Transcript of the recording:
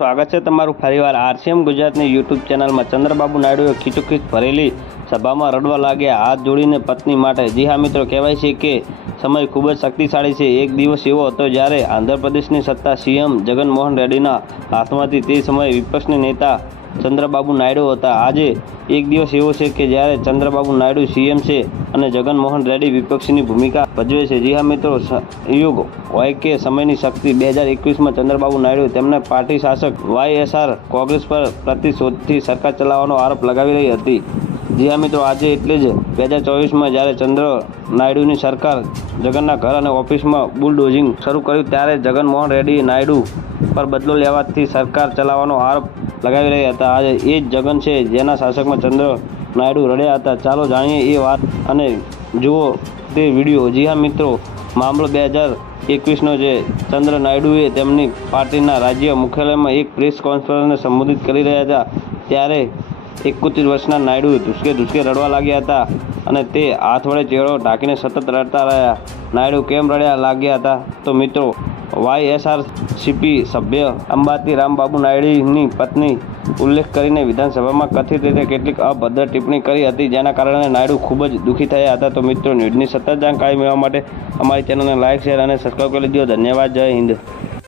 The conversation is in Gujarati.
સ્વાગત છે તમારું ફરીવાર આરસીએમ ગુજરાતની યુટ્યુબ ચેનલમાં। ચંદ્રબાબુ નાયડુએ ખીચોખીચ ભરેલી સભામાં રડવા લાગ્યા હાથ જોડીને પત્ની માટે। જી હા મિત્રો, કહેવાય છે કે સમય ખૂબ જ શક્તિશાળી છે। એક દિવસ એવો હતો જ્યારે આંધ્રપ્રદેશની સત્તા સીએમ જગનમોહન રેડ્ડીના હાથમાં હતી। તે સમયે વિપક્ષના નેતા ચંદ્રબાબુ નાયડુ હતા। આજે એક દિવસ એવો છે કે જ્યારે ચંદ્રબાબુ નાયડુ સીએમ છે અને જગનમોહન રેડ્ડી વિપક્ષની ભૂમિકા ભજવે છે। જી હા મિત્રો, યુગ હોય કે સમયની શક્તિ। 2021માં ચંદ્રબાબુ નાયડુ તેમના પાર્ટી શાસક વાયએસઆર કોંગ્રેસ પર પ્રતિશોધથી સરકાર ચલાવવાનો આરોપ લગાવી રહી હતી। જી હા મિત્રો, આજે એટલે જ 2024માં જ્યારે નાયડુની સરકાર જગનના ઘર અને ઓફિસમાં બુલડોઝિંગ શરૂ કર્યું ત્યારે જગનમોહન રેડ્ડી નાયડુ પર બદલો લેવાથી સરકાર ચલાવવાનો આરોપ લગાવી રહ્યા હતા। આજે એ જ જગન છે જેના શાસકમાં ચંદ્ર નાયડુ રડ્યા હતા। ચાલો જાણીએ એ વાત અને જુઓ તે વિડીયો। જી હા મિત્રો, મામલો 2021નો છે। ચંદ્ર નાયડુએ તેમની પાર્ટીના રાજ્ય મુખ્યાલયમાં એક પ્રેસ કોન્ફરન્સને સંબોધિત કરી રહ્યા હતા ત્યારે 71 વર્ષના નાયડુ ધ્રુસકે રડવા લાગ્યા હતા અને તે હાથ વડે ચહેરો ઢાંકીને સતત રડતા રહ્યા। નાયડુ કેમ રડ્યા લાગ્યા હતા? તો મિત્રો, વાયએસઆરસીપી સભ્ય અંબાતી રામબાબુ નાયડુની પત્ની ઉલ્લેખ કરીને વિધાનસભામાં કથિત રીતે કેટલીક અભદ્ર ટિપ્પણી કરી હતી, જેના કારણે નાયડુ ખૂબ જ દુઃખી થયા હતા। તો મિત્રો, ન્યૂઝની સતત જાણકારી મેળવવા માટે અમારી ચેનલને લાઇક, શેર અને સબસ્ક્રાઈબ કરી લેજો। ધન્યવાદ। જય હિન્દ।